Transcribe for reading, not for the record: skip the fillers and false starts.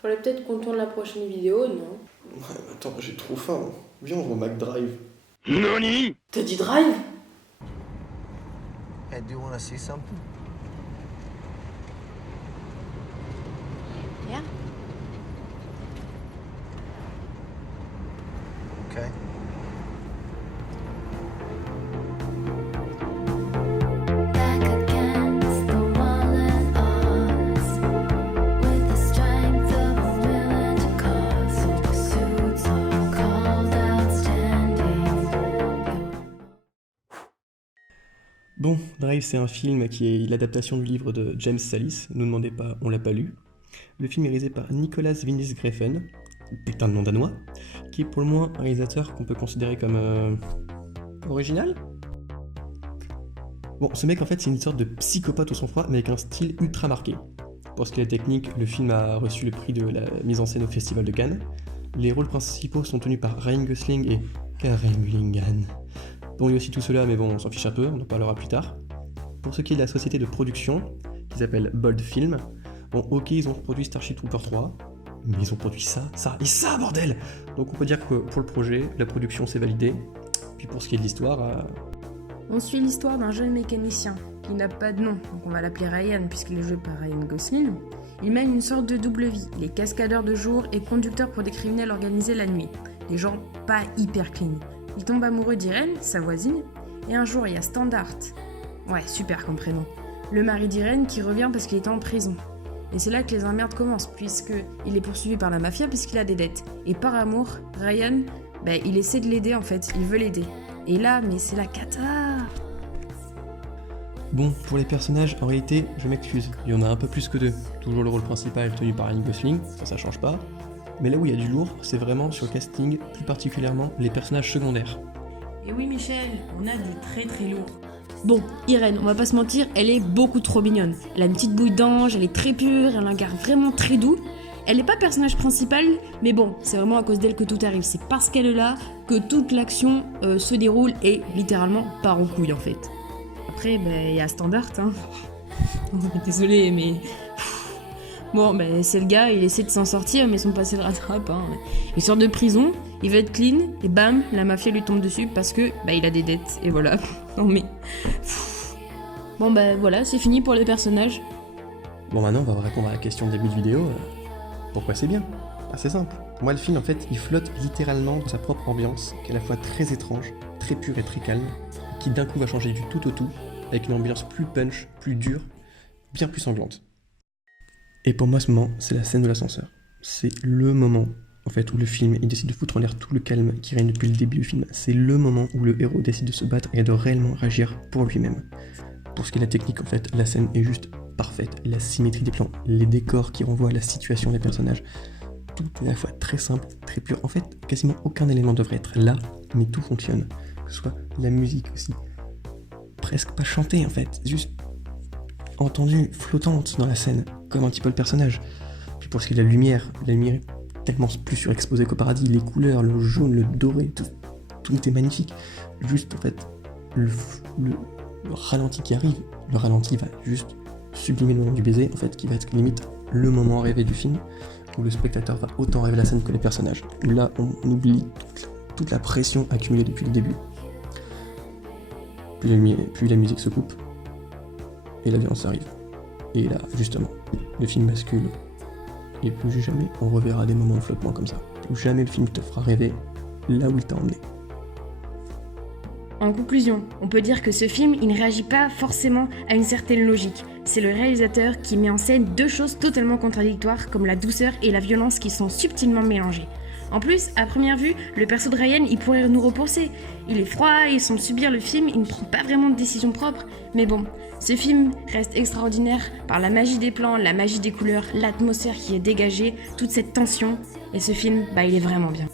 Faudrait peut-être qu'on tourne la prochaine vidéo, non? Ouais, mais attends, j'ai trop faim. Viens, on va au McDrive. NANI? T'as dit drive? Hey, do you want to see something? Yeah. Okay. Back against the wall and odds, with the strength of a million cause, all the suits are called outstanding. Bon, Drive, c'est un film qui est l'adaptation du livre de James Sallis. Ne nous demandez pas, on l'a pas lu. Le film est réalisé par Nicolas Winding Refn, putain de nom danois, qui est pour le moins un réalisateur qu'on peut considérer comme original. Bon, ce mec en fait c'est une sorte de psychopathe au sang-froid, mais avec un style ultra marqué. Pour ce qui est la technique, le film a reçu le prix de la mise en scène au Festival de Cannes. Les rôles principaux sont tenus par Ryan Gosling et Carey Mulligan. Bon, il y a aussi tout cela, mais bon, on s'en fiche un peu, on en parlera plus tard. Pour ce qui est de la société de production, qui s'appelle Bold Film, bon, ok, ils ont produit Starship Trooper 3, mais ils ont produit ça, bordel! Donc on peut dire que pour le projet, la production s'est validée. Puis pour ce qui est de l'histoire, On suit l'histoire d'un jeune mécanicien qui n'a pas de nom, donc on va l'appeler Ryan puisqu'il est joué par Ryan Gosling. Il mène une sorte de double vie. Il est cascadeur de jour et conducteur pour des criminels organisés la nuit. Des gens pas hyper clean. Il tombe amoureux d'Irène, sa voisine, et un jour il y a Standard. Ouais, super comme prénom. Le mari d'Irène qui revient parce qu'il était en prison. Et c'est là que les emmerdes commencent, puisqu'il est poursuivi par la mafia puisqu'il a des dettes. Et par amour, Ryan, il essaie de l'aider en fait, il veut l'aider. Et là, mais c'est la cata! bon, pour les personnages, en réalité, je m'excuse, il y en a un peu plus que deux. Toujours le rôle principal tenu par Ryan Gosling, ça change pas. Mais là où il y a du lourd, c'est vraiment sur le casting, plus particulièrement les personnages secondaires. Et oui Michel, on a du très très lourd. Bon, Irène, on va pas se mentir, elle est beaucoup trop mignonne. Elle a une petite bouille d'ange, elle est très pure, elle a un regard vraiment très doux. Elle n'est pas personnage principal, mais bon, c'est vraiment à cause d'elle que tout arrive. C'est parce qu'elle est là que toute l'action se déroule et littéralement part en couille en fait. Après, il y a Standard, hein. Désolée, mais... Bon, c'est le gars, il essaie de s'en sortir, mais son passé le rattrape. Hein. Il sort de prison, il veut être clean, et bam, la mafia lui tombe dessus parce que il a des dettes, et voilà. Non mais... Bon voilà, c'est fini pour les personnages. Bon, maintenant on va répondre à la question de début de vidéo. Pourquoi c'est bien? C'est simple. Moi, le film, en fait, il flotte littéralement dans sa propre ambiance, qui est à la fois très étrange, très pure et très calme, qui d'un coup va changer du tout au tout, avec une ambiance plus punch, plus dure, bien plus sanglante. Et pour moi, ce moment, c'est la scène de l'ascenseur. C'est le moment, en fait, où le film, il décide de foutre en l'air tout le calme qui règne depuis le début du film. C'est le moment où le héros décide de se battre et de réellement réagir pour lui-même. Pour ce qui est de la technique, en fait, la scène est juste parfaite. La symétrie des plans, les décors qui renvoient à la situation des personnages, tout est à la fois très simple, très pur. En fait, quasiment aucun élément devrait être là, mais tout fonctionne. Que ce soit la musique aussi. Presque pas chantée, en fait, juste entendue, flottante dans la scène, comme un petit peu le personnage. Puis pour ce qui est de la lumière est tellement plus surexposée qu'au paradis. Les couleurs, le jaune, le doré, tout est magnifique. Juste, en fait, le ralenti qui arrive, le ralenti va juste sublimer le moment du baiser, en fait, qui va être limite le moment rêvé du film, où le spectateur va autant rêver la scène que les personnages. Où là, on oublie toute la pression accumulée depuis le début. Puis la musique se coupe, et la violence arrive. Et là, justement, le film bascule, et plus jamais on reverra des moments de flottement comme ça. Plus jamais le film te fera rêver là où il t'a emmené. En conclusion, on peut dire que ce film, il ne réagit pas forcément à une certaine logique. C'est le réalisateur qui met en scène deux choses totalement contradictoires, comme la douceur et la violence qui sont subtilement mélangées. En plus, à première vue, le perso de Ryan, il pourrait nous repousser. Il est froid, il semble subir le film, il ne prend pas vraiment de décision propre. Mais bon, ce film reste extraordinaire par la magie des plans, la magie des couleurs, l'atmosphère qui est dégagée, toute cette tension. Et ce film, il est vraiment bien.